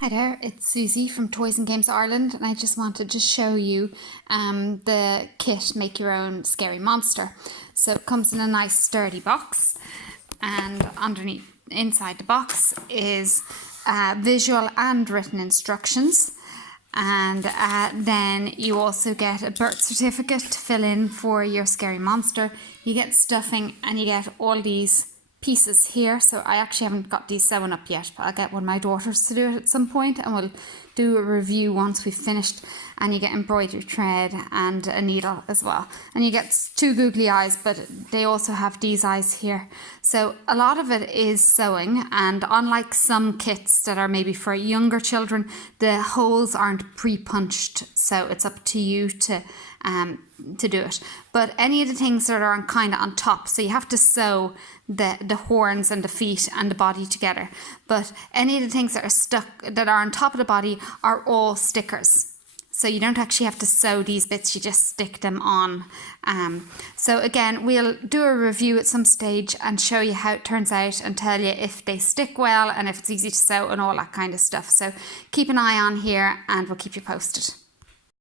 Hi there, it's Susie from Toys and Games Ireland, and I just wanted to show you the kit Make Your Own Scary Monster. So it comes in a nice sturdy box, and underneath, inside the box is visual and written instructions. And then you also get a birth certificate to fill in for your scary monster. You get stuffing and you get all these pieces here. So I actually haven't got these sewn up yet, but I'll get one of my daughters to do it at some point, and we'll do a review once we've finished. And you get embroidery thread and a needle as well, and you get two googly eyes, but they also have these eyes here. So a lot of it is sewing, and unlike some kits that are maybe for younger children, the holes aren't pre-punched, so it's up to you to do it. But any of the things that are kind of on top, so you have to sew the horns and the feet and the body together, but any of the things that are stuck, that are on top of the body, are all stickers. So you don't actually have to sew these bits, you just stick them on. So again, we'll do a review at some stage and show you how it turns out and tell you if they stick well and if it's easy to sew and all that kind of stuff. So keep an eye on here and we'll keep you posted.